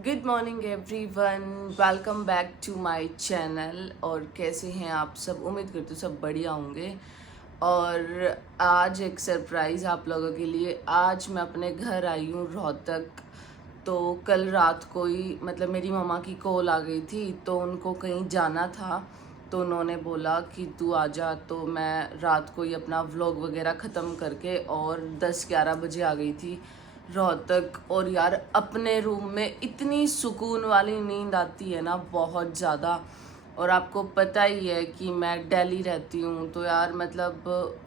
Good morning everyone, welcome back to my channel. और कैसे हैं आप सब? उम्मीद करती हूँ सब बढ़िया होंगे। और आज एक सरप्राइज़ आप लोगों के लिए। आज मैं अपने घर आई हूँ रोहतक। तो कल रात को ही मेरी मम्मा की कॉल आ गई थी, तो उनको कहीं जाना था, तो उन्होंने बोला कि तू आ जा। तो मैं रात को ही अपना व्लॉग वगैरह ख़त्म करके और 10-11 बजे आ गई थी रोहतक। और यार अपने रूम में इतनी सुकून वाली नींद आती है ना, बहुत ज़्यादा। और आपको पता ही है कि मैं दिल्ली रहती हूँ, तो यार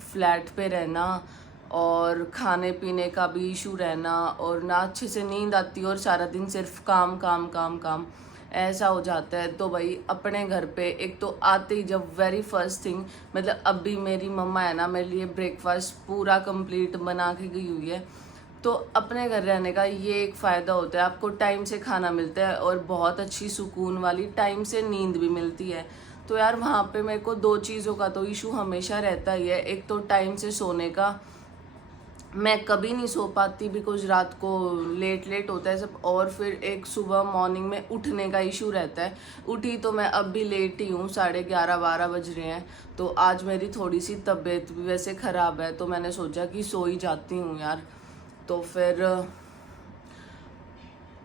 फ्लैट पे रहना और खाने पीने का भी इशू रहना और ना अच्छे से नींद आती और सारा दिन सिर्फ काम काम काम काम ऐसा हो जाता है। तो भाई अपने घर पे एक तो आते ही जब वेरी फर्स्ट थिंग अभी मेरी मम्मा है ना, मेरे लिए ब्रेकफास्ट पूरा कंप्लीट बना के गई हुई है। तो अपने घर रहने का ये एक फ़ायदा होता है, आपको टाइम से खाना मिलता है और बहुत अच्छी सुकून वाली टाइम से नींद भी मिलती है। तो यार वहाँ पे मेरे को दो चीज़ों का तो इशू हमेशा रहता ही है। एक तो टाइम से सोने का, मैं कभी नहीं सो पाती बिकॉज रात को लेट होता है सब। और फिर एक सुबह मॉर्निंग में उठने का इशू रहता है। उठी तो मैं अब भी लेट ही हूँ, 11:30-12 बज रहे हैं। तो आज मेरी थोड़ी सी तबीयत भी वैसे ख़राब है, तो मैंने सोचा कि सो ही जाती हूँ यार। तो फिर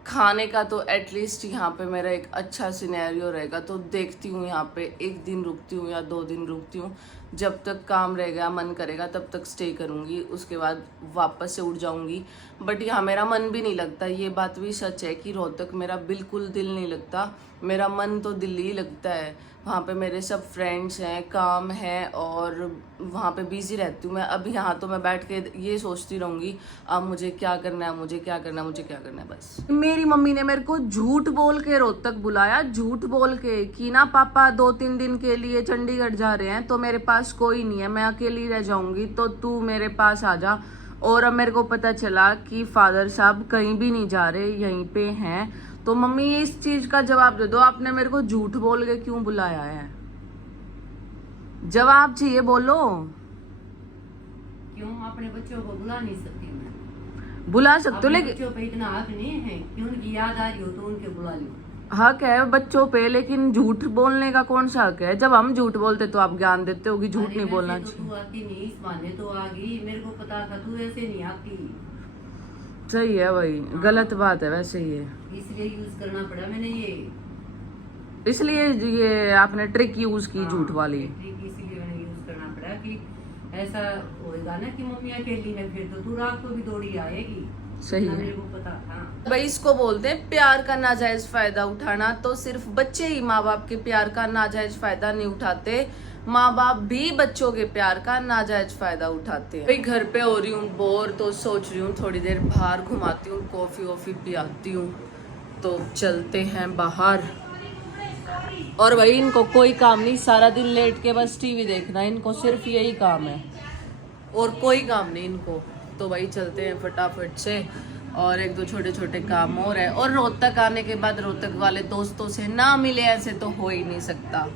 खाने का तो एटलीस्ट यहाँ पे मेरा एक अच्छा सिनेरियो रहेगा। तो देखती हूँ यहाँ पे एक दिन रुकती हूँ या 2 दिन रुकती हूँ, जब तक काम रहेगा मन करेगा तब तक स्टे करूँगी, उसके बाद वापस से उड़ जाऊँगी। बट यहाँ मेरा मन भी नहीं लगता, ये बात भी सच है कि रोहतक मेरा बिल्कुल दिल नहीं लगता। मेरा मन तो दिल्ली ही लगता है। वहाँ पे मेरे सब फ्रेंड्स हैं, काम है और वहाँ पे बिजी रहती हूँ मैं। अभी यहाँ तो मैं बैठ के ये सोचती रहूँगी अब मुझे क्या करना है, मुझे क्या करना है, मुझे क्या करना है। बस मेरी मम्मी ने मेरे को झूठ बोल के रोहतक बुलाया, झूठ बोल के कि ना पापा 2-3 दिन के लिए चंडीगढ़ जा रहे हैं, तो मेरे पास कोई नहीं है, मैं अकेली रह जाऊंगी, तो तू मेरे पास आ जा। और अब मेरे को पता चला कि फादर साहब कहीं भी नहीं जा रहे, यहीं पे हैं। तो मम्मी इस चीज का जवाब दे दो, आपने मेरे को झूठ बोल के क्यों बुलाया है? जवाब चाहिए, बोलो। क्यों अपने बच्चों को बुला नहीं सकती? मैं बुला सकते हो, लेकिन बच्चों पे इतना हक नहीं है कि उनकी याद आ रही हो तो उनके बुला लो। हक है बच्चों पे, लेकिन झूठ बोलने का कौन सा हक है? जब हम झूठ बोलते तो आप ज्ञान देते हो कि झूठ नहीं बोलना तो चाहिए। तू आती नहीं, इस बहाने तो आ गई, मेरे को पता था तू ऐसे नहीं आती। सही है भाई, गलत बात है वैसे ये, इसलिए यूज करना पड़ा मैंने ये। इसलिए ये आपने ट्रिक यूज की झूठ वाली। इसलिए मैंने यूज करना पड़ा कि ऐसा होगा ना कि मम्मी अकेली है, फिर तो तू रात को भी दौड़ी आएगी। सही है, मेरे को पता था। भाई इसको बोलते हैं प्यार का नाजायज फायदा उठाना। तो सिर्फ बच्चे ही माँ बाप के प्यार का नाजायज फायदा नहीं उठाते, माँ बाप भी बच्चों के प्यार का नाजायज फायदा उठाते हैं। भाई घर पे हो रही हूँ बोर, तो सोच रही हूँ थोड़ी देर बाहर घुमाती हूँ, कॉफी वॉफी पियाती हूँ। तो चलते हैं बाहर। और भाई इनको कोई काम नहीं, सारा दिन लेट के बस टीवी देखना, इनको सिर्फ यही काम है और कोई काम नहीं इनको। तो भाई चलते हैं फटाफट से, और एक दो छोटे छोटे काम और है। और रोहतक आने के बाद रोहतक वाले दोस्तों से ना मिले ऐसे तो हो ही नहीं सकता।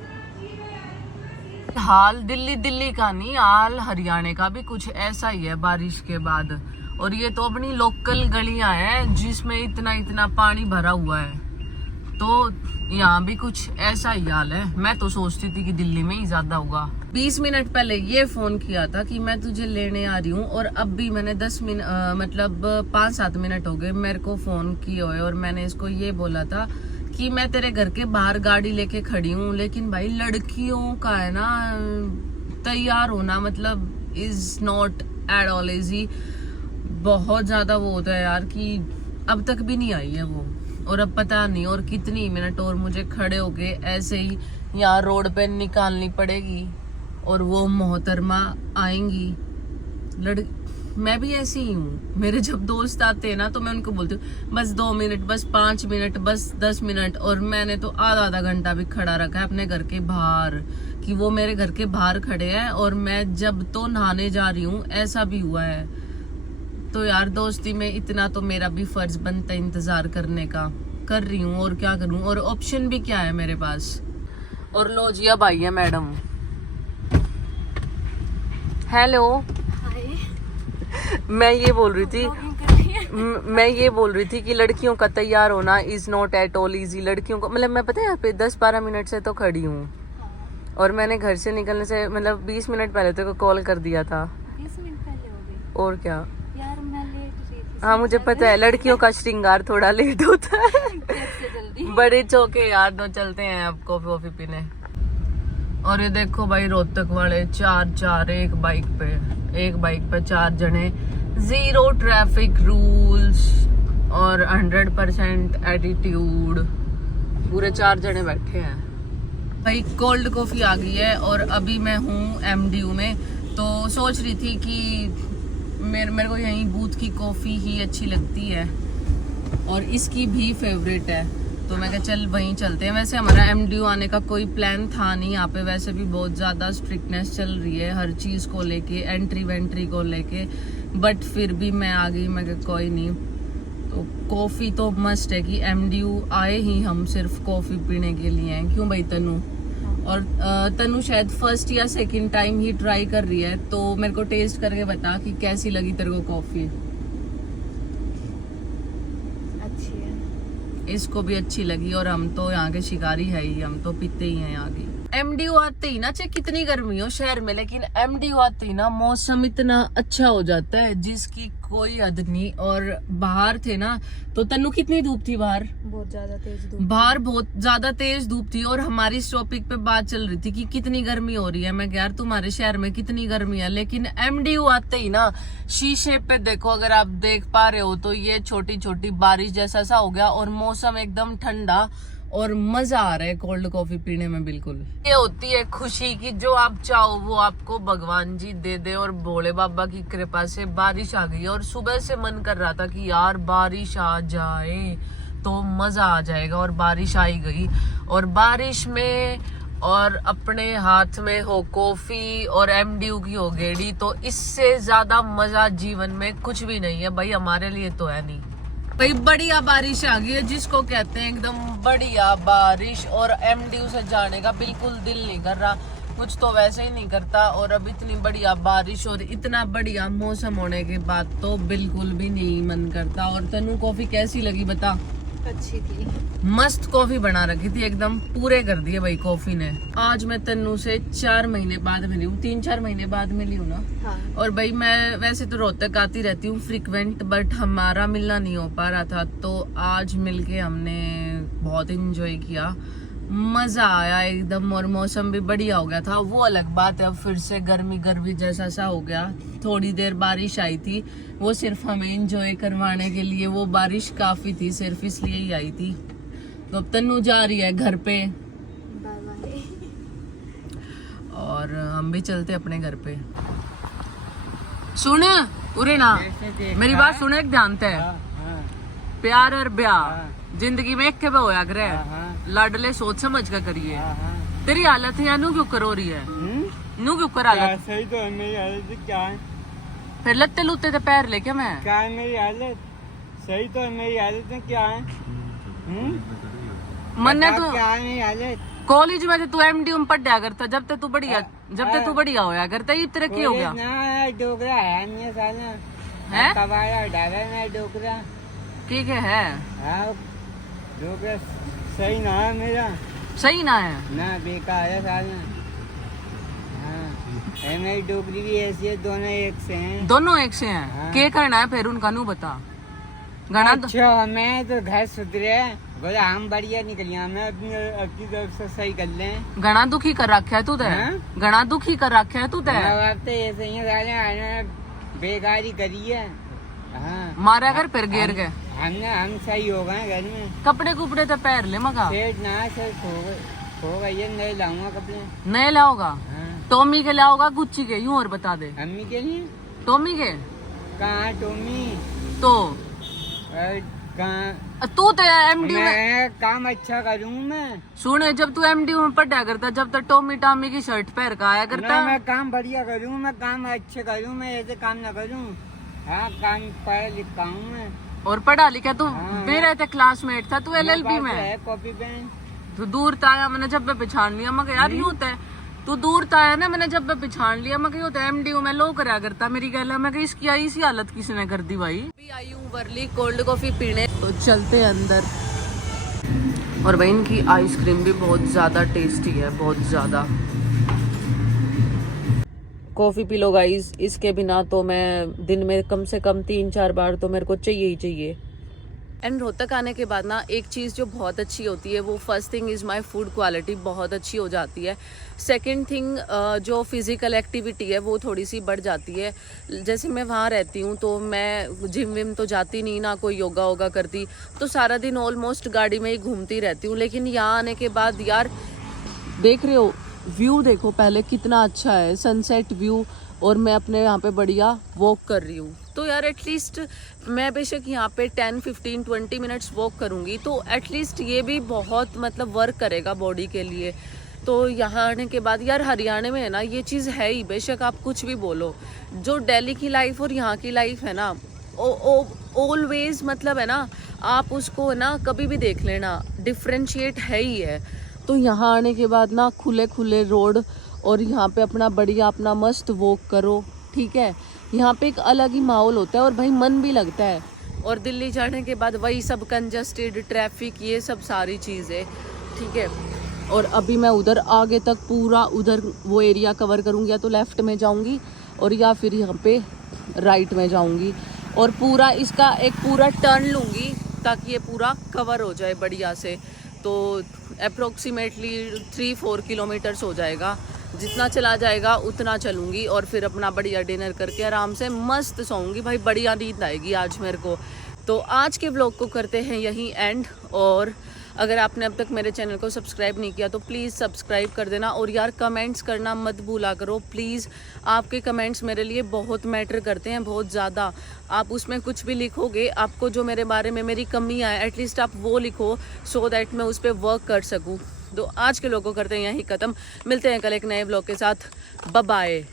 हाल दिल्ली का नहीं, हाल हरियाणा का भी कुछ ऐसा ही है बारिश के बाद। और ये तो अपनी लोकल गलियां हैं जिसमें इतना पानी भरा हुआ है, तो यहाँ भी कुछ ऐसा ही हाल है। मैं तो सोचती थी कि दिल्ली में ही ज्यादा होगा। 20 मिनट पहले ये फोन किया था कि मैं तुझे लेने आ रही हूँ, और अब भी मैंने 10 मिनट 5-7 मिनट हो गए मेरे को फोन किए हुए, और मैंने इसको ये बोला था कि मैं तेरे घर के बाहर गाड़ी लेके खड़ी हूँ। लेकिन भाई लड़कियों का है ना, तैयार होना is not at all easy. बहुत ज्यादा वो होता है यार कि अब तक भी नहीं आई है वो, और अब पता नहीं और कितनी मिनट और मुझे खड़े होके ऐसे ही यहाँ रोड पे निकालनी पड़ेगी, और वो मोहतरमा आएंगी। मैं भी ऐसी ही हूँ, मेरे जब दोस्त आते हैं ना तो मैं उनको बोलती हूँ बस 2 मिनट, बस 5 मिनट, बस 10 मिनट। और मैंने तो आधा घंटा भी खड़ा रखा है अपने घर के बाहर, कि वो मेरे घर के बाहर खड़े हैं और मैं जब तो नहाने जा रही हूँ, ऐसा भी हुआ है। तो यार दोस्ती में इतना तो मेरा भी फर्ज बनता है इंतजार करने का, कर रही हूँ और क्या करूँ, और ऑप्शन भी क्या है मेरे पास। और लो जी अब आई है मैडम। हेलो, मैं ये बोल रही थी मैं ये बोल रही थी कि लड़कियों का तैयार होना is not at all easy. लड़कियों को मतलब मैं पता है यहाँ पे 10-12 मिनट से तो खड़ी हूँ और मैंने घर से निकलने से मतलब 20 मिनट पहले तेरे को कॉल कर दिया था। 20 मिनट पहले हो गई और क्या यार, मैं लेट रही थी। हाँ मुझे पता है, लड़कियों का श्रृंगार थोड़ा लेट होता है। से जल्दी बड़े चौके यार, तो चलते हैं अब कॉफी वॉफी पीने। और ये देखो भाई रोहतक वाले 4 एक बाइक पे 4 जने, 0 ट्रैफिक रूल्स और 100% एटीट्यूड, पूरे 4 जने बैठे हैं भाई। कोल्ड कॉफी आ गई है और अभी मैं हूँ MDU में, तो सोच रही थी कि मेरे को यहीं बूथ की कॉफी ही अच्छी लगती है और इसकी भी फेवरेट है, तो मैं कहा चल वहीं चलते हैं। वैसे हमारा MDU आने का कोई प्लान था नहीं, यहाँ पे वैसे भी बहुत ज़्यादा स्ट्रिक्टनेस चल रही है हर चीज़ को लेके, एंट्री वेंट्री को लेके, बट फिर भी मैं आ गई। मैं कहा कोई नहीं, तो कॉफ़ी तो मस्ट है कि MDU आए ही हम सिर्फ कॉफ़ी पीने के लिए हैं। क्यों भाई तनु? और तनु शायद फर्स्ट या सेकंड टाइम ही ट्राई कर रही है, तो मेरे को टेस्ट करके बता कि कैसी लगी तेरे को कॉफ़ी। अच्छी है, इसको भी अच्छी लगी और हम तो यहाँ के शिकारी है ही, हम तो पीते ही हैं यहाँ की। MDU आते ही ना, चाहे कितनी गर्मी हो शहर में, लेकिन MDU आते ही ना मौसम इतना अच्छा हो जाता है जिसकी कोई हद नहीं। और बाहर थे ना, तो तन्नू कितनी धूप थी बाहर? बहुत ज्यादा तेज धूप, बाहर बहुत ज्यादा तेज धूप थी और हमारी इस टॉपिक पे बात चल रही थी कि कितनी गर्मी हो रही है। मैं यार तुम्हारे शहर में कितनी गर्मी है, लेकिन MDU आते ही ना शीशे पे देखो, अगर आप देख पा रहे हो तो ये छोटी छोटी बारिश जैसा सा हो गया और मौसम एकदम ठंडा और मजा आ रहा है कोल्ड कॉफी पीने में। बिल्कुल ये होती है खुशी कि जो आप चाहो वो आपको भगवान जी दे दे, और भोले बाबा की कृपा से बारिश आ गई और सुबह से मन कर रहा था कि यार बारिश आ जाए तो मजा आ जाएगा, और बारिश आई गई। और बारिश में और अपने हाथ में हो कॉफी और MDU की हो गेड़ी, तो इससे ज्यादा मजा जीवन में कुछ भी नहीं है भाई, हमारे लिए तो है नहीं भाई। बढ़िया बारिश आ गई है जिसको कहते हैं एकदम बढ़िया बारिश, और MDU से जाने का बिल्कुल दिल नहीं कर रहा, कुछ तो वैसे ही नहीं करता। और अब इतनी बढ़िया बारिश और इतना बढ़िया मौसम होने के बाद तो बिल्कुल भी नहीं मन करता। और तनु कॉफी कैसी लगी बता? अच्छी थी, मस्त कॉफी बना रखी थी, एकदम पूरे कर दिए भाई कॉफी ने। आज मैं तन्नू से 4 महीने बाद मिली हूँ, 3-4 महीने बाद मिली हूँ ना। हाँ। और भाई मैं वैसे तो रोहतक आती रहती हूँ फ्रिक्वेंट, बट हमारा मिलना नहीं हो पा रहा था, तो आज मिलके हमने बहुत इंजॉय किया, मजा आया एकदम, और मौसम भी बढ़िया हो गया था। वो अलग बात है, अब फिर से गर्मी गर्मी जैसा सा हो गया। थोड़ी देर बारिश आई थी, वो सिर्फ हमें एंजॉय करवाने के लिए, वो बारिश काफी थी, सिर्फ इसलिए ही आई थी। तो अब तन्नू जा रही है घर पे बाय बाय, और हम भी चलते अपने घर पे। सुन उरे ना, मेरी बात सुने एक ध्यान से। प्यार और ब्याह जिंदगी में एक के होया करे, लाडले सोच समझ कर करिए। तेरी हालत है नू क्यों कर हो रही है? नू क्यों कर हालत? सही तो है मेरी हालत, क्या है फिर लत्ते लुत्ते तो पैर लेके मैं क्या है मेरी हालत? सही तो है मेरी हालत में, क्या है मन्ने बता, तू क्या है मेरी हालत? कॉलेज में तू MDU में पढ़ा करता, जब तक तू बढ़िया होया करता, ये तरक्की हो गया ना डोकरा है नहीं साला है। कब आया डाला ना डोकरा? ठीक है हाँ डोकरा सही ना है मेरा, सही ना है ना बेकार है साला। हाँ मेरी डोकरी भी ऐसी है, दोनों एक से हैं। दोनों एक से हैं। हाँ। क्या करना है फिर उनका नू बता। गणा तो अच्छा हमें तो घर सुधरे बोले हम बढ़िया निकलिए, हमें अपनी तरफ से सही कर लें। गणा दुखी कर रखा है तू ते, हाँ? गणा दुखी कर रखा है तू ते। बाप तो ऐसे ही साले बेकारी करी है। हाँ मारा कर फिर घेर के। हम सही हो गए घर में। कपड़े कुपड़े तो पैर ले मगा, सेठ ना सेठ हो गई है, नए लाऊंगा कपड़े। नए लाओगा? हाँ टॉमी के लाओगा गुच्ची के? यूं और बता दे। अम्मी के लिए टॉमी के कहाँ टोमी तो कहाँ? तू तो MDU में मैं काम अच्छा करूँ मैं। सुन, जब तू MDU में पढ़ा करता, जब तक टॉमी टामी की शर्ट पहन का आया करता। ना मैं काम बढ़िया करूँ, मैं काम अच्छे करूँ, मैं ऐसे काम ना करूँ। हाँ काम पढ़ा लिखा हूँ मैं, और पढ़ा लिखा तू। हाँ। मेरा तो क्लासमेट था तू LLB में, है कॉपी पेन। तू दूर था आया, मैंने जब मैं पहचान लिया, मगर यार यूं तो तू दूर ता है ना, मैंने जब मैं पिछाड़ लिया मैं कही होता MD मैं लो करा करता मेरी गला, मैं कही इसकी आई सी हालत किसने कर दी भाई। अभी आई हूँ वर्ली कोल्ड कॉफी पीने, तो चलते हैं अंदर। और भाई इनकी आइसक्रीम भी बहुत ज़्यादा टेस्टी है, बहुत ज़्यादा। कॉफ़ी पी लो गाइस, इसके बिना तो मैं दिन में कम से कम 3-4 बार तो मेरे को चाहिए ही चाहिए। एंड रोहतक आने के बाद ना एक चीज़ जो बहुत अच्छी होती है वो first thing is my food quality बहुत अच्छी हो जाती है। सेकंड थिंग जो फिज़िकल एक्टिविटी है वो थोड़ी सी बढ़ जाती है। जैसे मैं वहाँ रहती हूँ तो मैं जिम विम तो जाती नहीं, ना कोई योगा वोगा करती, तो सारा दिन ऑलमोस्ट गाड़ी में ही घूमती रहती हूँ। लेकिन यहाँ आने के बाद यार देख रहे हो व्यू देखो पहले कितना अच्छा है, सनसेट व्यू, और मैं अपने यहाँ पे बढ़िया वॉक कर रही हूँ। तो यार एटलीस्ट मैं बेशक यहाँ पे 10, 15, 20 मिनट्स वॉक करूँगी तो एटलीस्ट ये भी बहुत मतलब वर्क करेगा बॉडी के लिए। तो यहाँ आने के बाद यार हरियाणा में है ना ये चीज़ है ही, बेशक आप कुछ भी बोलो, जो दिल्ली की लाइफ और यहाँ की लाइफ है ना ऑलवेज मतलब है ना, आप उसको है ना कभी भी देख लेना, डिफ्रेंशिएट है ही है। तो यहाँ आने के बाद ना खुले खुले रोड, और यहाँ पे अपना बढ़िया अपना मस्त वॉक करो, ठीक है। यहाँ पे एक अलग ही माहौल होता है और भाई मन भी लगता है। और दिल्ली जाने के बाद वही सब कंजस्टेड ट्रैफिक, ये सब सारी चीज़ें, ठीक है। और अभी मैं उधर आगे तक पूरा उधर वो एरिया कवर करूँगी, या तो लेफ़्ट में जाऊँगी और या फिर यहाँ पे राइट में जाऊँगी, और पूरा इसका एक पूरा टर्न लूँगी ताकि ये पूरा कवर हो जाए बढ़िया से। तो अप्रोक्सीमेटली 3-4 किलोमीटर्स हो जाएगा, जितना चला जाएगा उतना चलूँगी, और फिर अपना बढ़िया डिनर करके आराम से मस्त सोऊंगी। भाई बढ़िया नींद आएगी आज मेरे को। तो आज के व्लॉग को करते हैं यहीं एंड। और अगर आपने अब तक मेरे चैनल को सब्सक्राइब नहीं किया तो प्लीज़ सब्सक्राइब कर देना। और यार कमेंट्स करना मत भूला करो प्लीज़, आपके कमेंट्स मेरे लिए बहुत मैटर करते हैं, बहुत ज़्यादा। आप उसमें कुछ भी लिखोगे, आपको जो मेरे बारे में मेरी कमियाँ हैं एटलीस्ट आप वो लिखो, सो दैट मैं उस पर वर्क कर सकूँ। तो आज के व्लॉग को करते हैं यहीं ख़त्म, मिलते हैं कल एक नए व्लॉग के साथ, बाय बाय।